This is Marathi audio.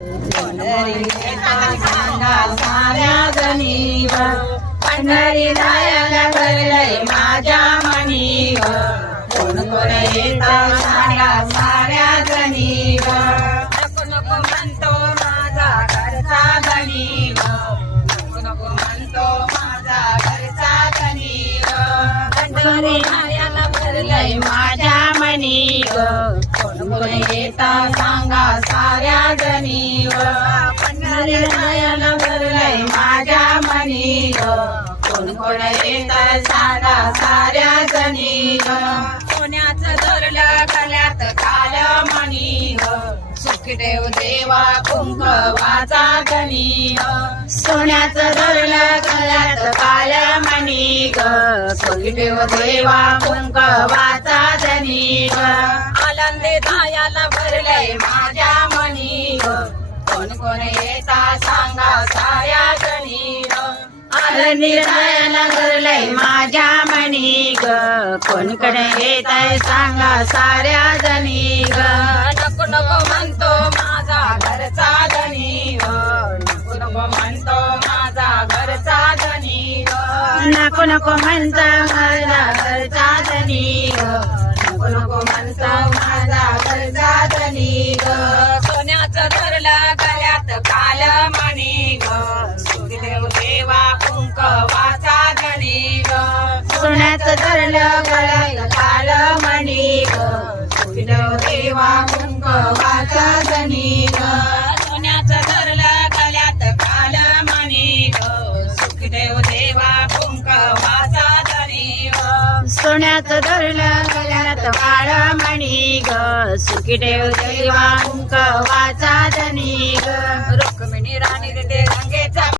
पंढरी साऱ्या जणीव पंढरी जायला भरलंय माझ्या मनीव कोण कोण येतं सांगा साऱ्या जणीव नको नको म्हणतो माझा घरचा गणीव नको नको म्हणतो माझा घरचा गणीव पंढरी जायला भरलंय माझ्या मनीव कोण कोण येतं सांगा साऱ्या जणीव पंढरी जायला भरलंय माझ्या मनीव कोण कोण येतं सांगा साऱ्या जणीव सोन्याचं धरलं गळ्यात काल मणीव सुखदेव देवा कुंकवाचा गणीव सोन्याचं धरलं गळ्यात काल मणीव सुखदेव देवा कुंकवाचा गणीव आनंदी धायाला भरलंय माझ्या मनीव कोण कोण येता सांगा साऱ्या जणीव आनंदी धायाला भरलंय माझ्या मनीव कोण कोण येताय सांगा साऱ्या जणीव नको नको म्हणतो माझा घरचा गणीव नको नको म्हणतो माझा घरचा गणीव नको नको म्हणतो माझा घरचा गणीव नको नको म्हणतो माझा घरचा गणीव सोन्याचं धरलं गळ्यात काल मणीव सुखदेव देवा कुंकवाचा गणीव सोन्याचं धरलं गळ्यात काल मणीव सुखदेव देवा कुंकवाचा गणीव सोन्याचं धरलं गळ्यात काल मणीव सुखदेव देवा कुंकवाचा गणीव सोन्याचं धरलं गळ्यात काळ मणीव सुखदेव देवा कुंकवाचा गणीव रुक्मिणी राणी रंगेचा